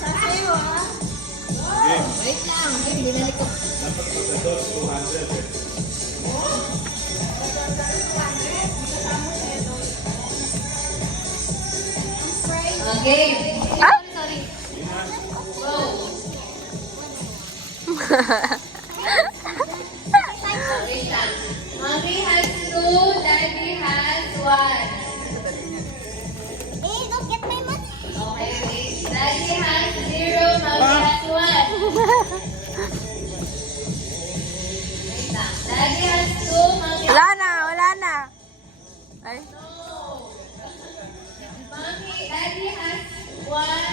Sa'yo ah. Wait lang. Binalik ko. Dapat matador 200 eh. Okay. Ah? Sorry. Go. Wait lang. Mommy has 2, Daddy has 1. Hey, don't get my money. Okay, wait. Daddy has 0, Mommy has 1. Wait lang. Daddy has 2, Mommy has Wala na, wala na. Ay. no. Mommy, Daddy has 1,